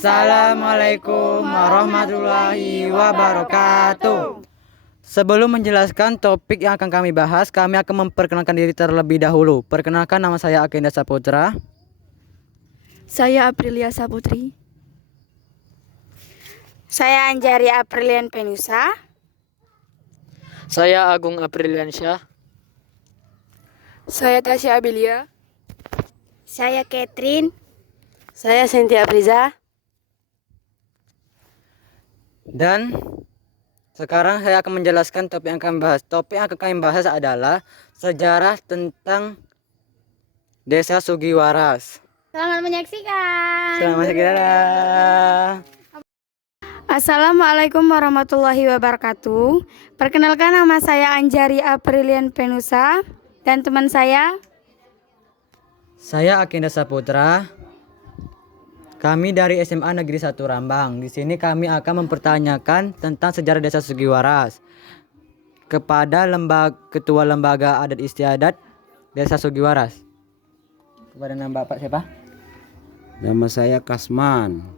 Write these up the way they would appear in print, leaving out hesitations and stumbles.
Assalamualaikum warahmatullahi wabarakatuh. Sebelum menjelaskan topik yang akan kami bahas, kami akan memperkenalkan diri terlebih dahulu. Perkenalkan, nama saya Akinda Saputra. Saya Aprilia Saputri. Saya Anjari Aprilian Penusa. Saya Agung Apriliansyah. Saya Tasya Abilia. Saya Catherine. Saya Cynthia Priza. Dan sekarang saya akan menjelaskan topik yang kami bahas. Topik yang akan kami bahas adalah sejarah tentang Desa Sugiwaras. Selamat menyaksikan. Selamat menyaksikan. Assalamualaikum warahmatullahi wabarakatuh. Perkenalkan, nama saya Anjari Aprilian Penusa dan teman saya Akinda Saputra. Kami dari SMA Negeri 1 Rambang. Di sini kami akan mempertanyakan tentang sejarah Desa Sugiwaras kepada Ketua Lembaga Adat Istiadat Desa Sugiwaras. Kepada nama Bapak siapa? Nama saya Kasman,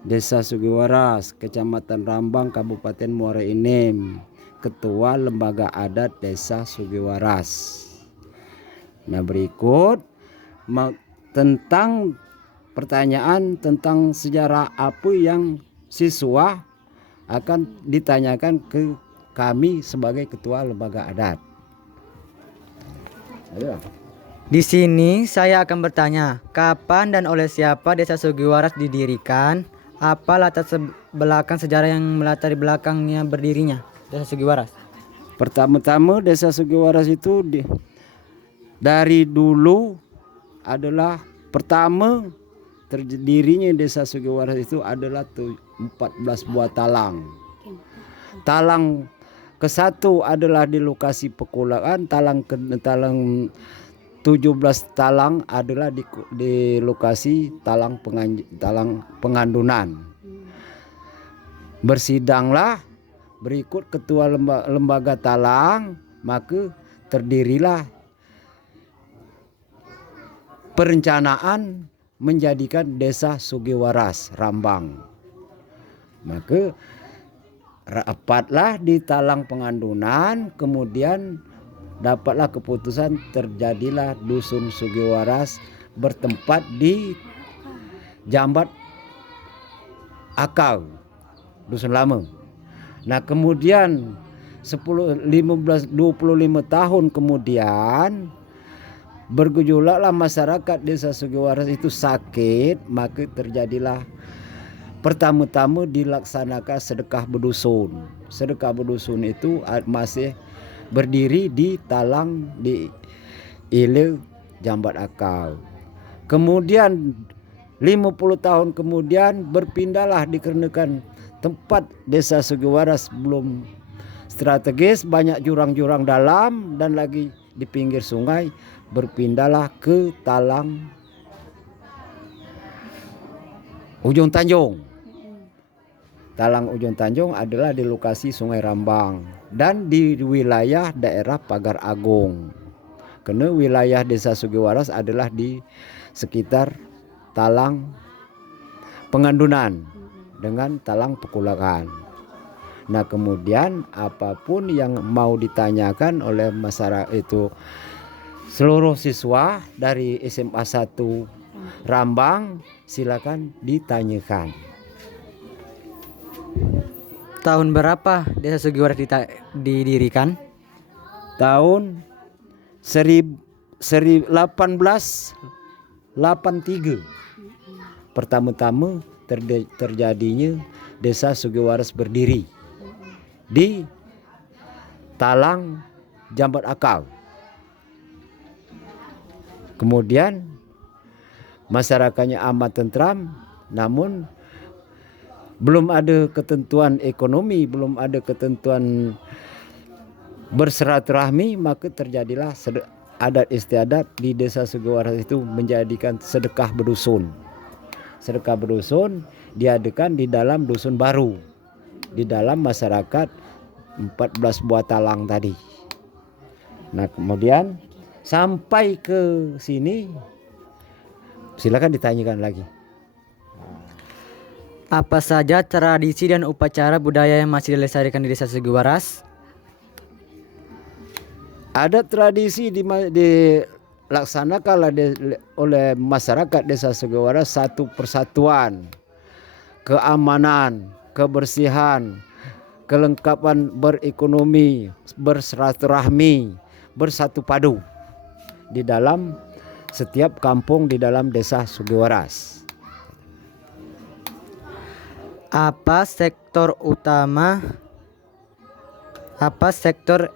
Desa Sugiwaras, Kecamatan Rambang, Kabupaten Muara Enim, Ketua Lembaga Adat Desa Sugiwaras. Nah, berikut tentang pertanyaan tentang sejarah apa yang siswa akan ditanyakan ke kami sebagai Ketua Lembaga Adat. Ayo. Di sini saya akan bertanya, kapan dan oleh siapa Desa Sugiwaras didirikan? Apa latar belakang sejarah yang melatari belakangnya berdirinya Desa Sugiwaras? Pertama-tama Desa Sugiwaras itu dari dulu adalah pertama terdirinya Desa Sugiwaras itu adalah 14 buah talang. Talang ke-1 adalah di lokasi Pekulaan, talang 17 talang adalah di lokasi talang Pengandunan. Bersidanglah berikut ketua lembaga talang, maka terdirilah perencanaan menjadikan Desa Sugiwaras Rambang. Maka rapatlah di talang Pengandunan, kemudian dapatlah keputusan terjadilah Dusun Sugiwaras bertempat di Jambat Akau, Dusun Lama. Nah, kemudian 25 tahun kemudian bergejolaklah masyarakat Desa Sugiwaras itu sakit, maka terjadilah pertama-tama dilaksanakan sedekah berdusun. Sedekah berdusun itu masih berdiri di talang di Ile Jambat Akau. Kemudian 50 tahun kemudian berpindahlah dikarenakan tempat Desa Sugiwaras belum strategis, banyak jurang-jurang dalam dan lagi di pinggir sungai, berpindahlah ke talang Ujung Tanjung. Talang Ujung Tanjung adalah di lokasi Sungai Rambang dan di wilayah daerah Pagar Agung. Karena wilayah Desa Sugiwaras adalah di sekitar talang Pengandunan dengan talang Pekulaan. Nah, kemudian apapun yang mau ditanyakan oleh masyarakat itu, seluruh siswa dari SMA 1 Rambang silakan ditanyakan. Tahun berapa Desa Sugiwaras didirikan? Tahun 1883. Pertama-tama terjadinya Desa Sugiwaras berdiri di talang Jambat Akau. Kemudian masyarakatnya amat tentram, namun belum ada ketentuan ekonomi, belum ada ketentuan bersilaturahmi, maka terjadilah adat istiadat di Desa Sugiwaras itu menjadikan sedekah berdusun. Sedekah berdusun diadakan di dalam dusun baru, di dalam masyarakat 14 buah talang tadi. Nah, kemudian sampai ke sini silakan ditanyakan lagi. Apa saja tradisi dan upacara budaya yang masih dilestarikan di Desa Sugiwaras? Ada tradisi dilaksanakan oleh masyarakat Desa Sugiwaras, satu persatuan, keamanan, kebersihan, kelengkapan berekonomi, bersilaturahmi, bersatu padu di dalam setiap kampung di dalam Desa Sugiwaras. Apa sektor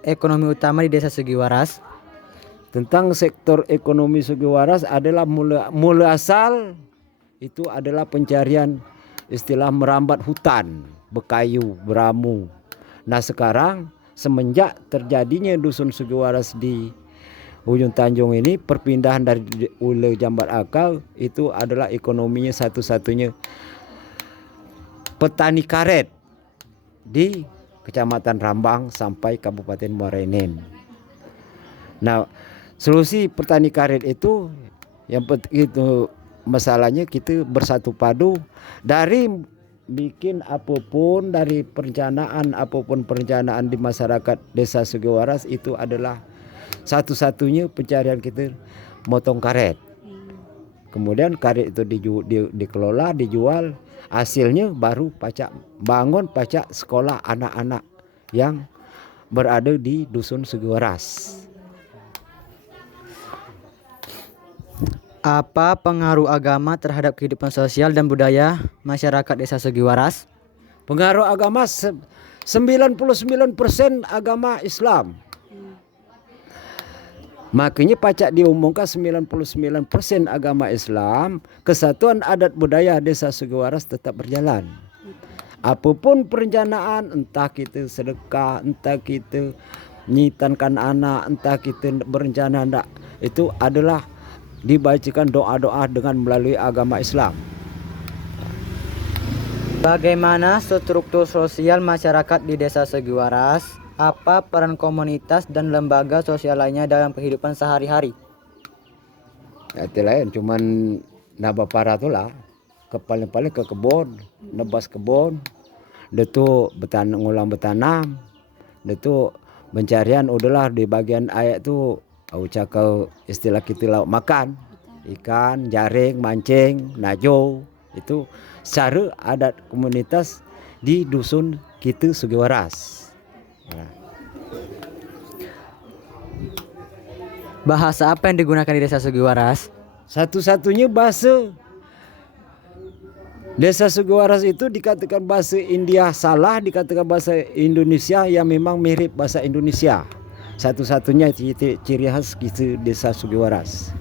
ekonomi utama di Desa Sugiwaras? Tentang sektor ekonomi Sugiwaras adalah mula asal itu adalah pencarian istilah merambat hutan, bekayu, beramu. Nah sekarang semenjak terjadinya dusun Sugiwaras di Ujung Tanjung ini, perpindahan dari Ule Jambat Akal itu adalah ekonominya satu-satunya petani karet di Kecamatan Rambang sampai Kabupaten Muara Enim. Nah, solusi petani karet itu yang itu masalahnya kita bersatu padu dari bikin apapun, dari perencanaan di masyarakat Desa Sugiwaras itu adalah satu-satunya pencarian kita motong karet. Kemudian karet itu dikelola, dijual, hasilnya baru bangun pacak sekolah anak-anak yang berada di Dusun Sugiwaras. Apa pengaruh agama terhadap kehidupan sosial dan budaya masyarakat Desa Sugiwaras? Pengaruh agama 99% agama Islam. Makanya pacak diumumkan 99% agama Islam, kesatuan adat budaya Desa Sugiwaras tetap berjalan. Apapun perencanaan, entah kita sedekah, entah kita nyitankan anak, entah kita berencana enggak, itu adalah dibacakan doa-doa dengan melalui agama Islam. Bagaimana struktur sosial masyarakat di Desa Sugiwaras? Apa peran komunitas dan lembaga sosial lainnya dalam kehidupan sehari-hari? Itu lain, cuman nabah para tu lah, paling-paling ke kebun, nebas kebun, dia tu ngulang bertanam, dia tu pencarian udahlah di bagian ayat tu, cakap istilah kita lauk makan, ikan, jaring, mancing, najo, itu secara adat komunitas di dusun kita Sugiwaras. Bahasa apa yang digunakan di Desa Sugiwaras? Satu-satunya bahasa Desa Sugiwaras itu dikatakan bahasa India salah, dikatakan bahasa Indonesia yang memang mirip bahasa Indonesia. Satu-satunya ciri khas kita Desa Sugiwaras.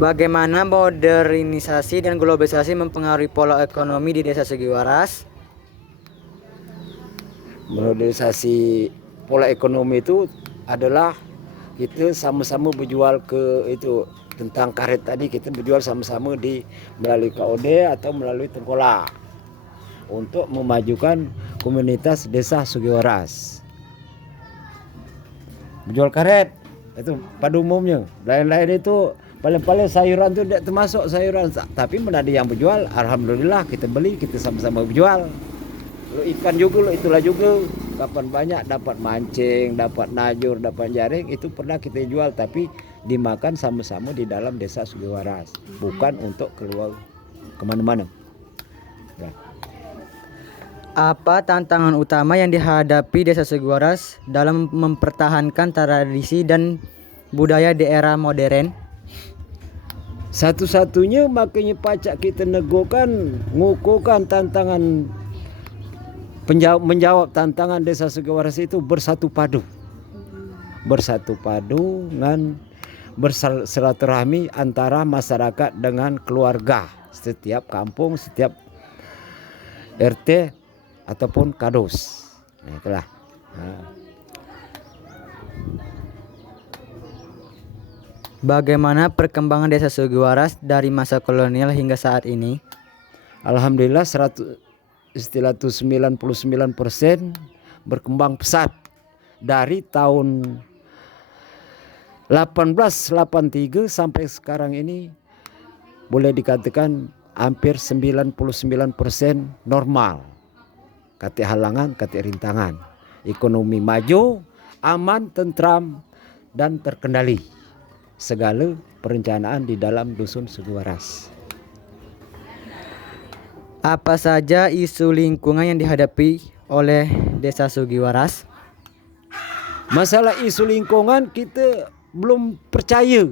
Bagaimana modernisasi dan globalisasi mempengaruhi pola ekonomi di Desa Sugiwaras? Modernisasi pola ekonomi itu adalah kita sama-sama berjual ke itu tentang karet tadi, kita berjual sama-sama melalui KOD atau melalui Tengkorak untuk memajukan komunitas Desa Sugiwaras. Berjual karet itu pada umumnya, lain-lain itu paling-paling sayuran itu tidak termasuk sayuran, tapi mana ada yang berjual, alhamdulillah kita beli, kita sama-sama berjual. Lo ikan juga, lo itulah juga, kapan banyak dapat mancing, dapat najur, dapat jaring, itu pernah kita jual, tapi dimakan sama-sama di dalam Desa Sugiwaras, bukan untuk keluar kemana-mana. Ya. Apa tantangan utama yang dihadapi Desa Sugiwaras dalam mempertahankan tradisi dan budaya di era modern? Satu-satunya makanya pacak kita ngukuhkan tantangan, menjawab tantangan Desa Sugiwaras itu bersatu padu dengan bersilaturahmi antara masyarakat dengan keluarga, setiap kampung, setiap RT ataupun kadus. Nah, itulah. Bagaimana perkembangan Desa Sugiwaras dari masa kolonial hingga saat ini? Alhamdulillah 99% berkembang pesat dari tahun 1883 sampai sekarang ini boleh dikatakan hampir 99% normal. Kata halangan, kata rintangan. Ekonomi maju, aman, tentram, dan terkendali. Segala perencanaan di dalam Dusun Sugiwaras. Apa saja isu lingkungan yang dihadapi oleh Desa Sugiwaras? Masalah isu lingkungan kita belum percaya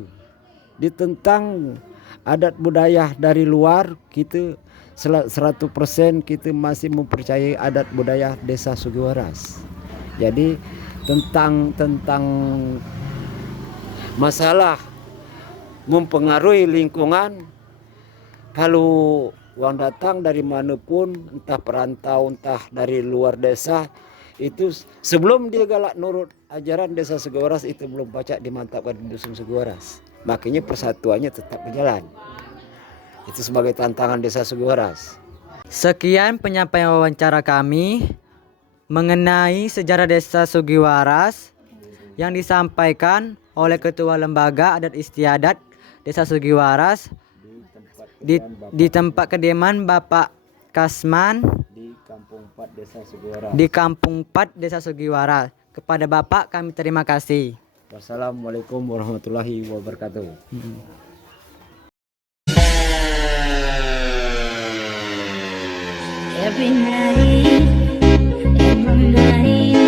di tentang adat budaya dari luar. Kita 100% kita masih mempercayai adat budaya Desa Sugiwaras. Jadi tentang masalah mempengaruhi lingkungan, kalau orang datang dari manapun, entah perantau, entah dari luar desa, itu sebelum dia galak nurut ajaran Desa Sugiwaras itu belum pacak dimantapkan di Dusun Sugiwaras. Makanya persatuannya tetap berjalan. Itu sebagai tantangan Desa Sugiwaras. Sekian penyampaian wawancara kami mengenai sejarah Desa Sugiwaras yang disampaikan oleh Ketua Lembaga Adat Istiadat Desa Sugiwaras di tempat kediaman Bapak Kasman Di Kampung 4 Desa Sugiwaras. di Kampung 4 Desa Sugiwaras. Kepada Bapak kami terima kasih. Wassalamualaikum warahmatullahi wabarakatuh. Every night, every night,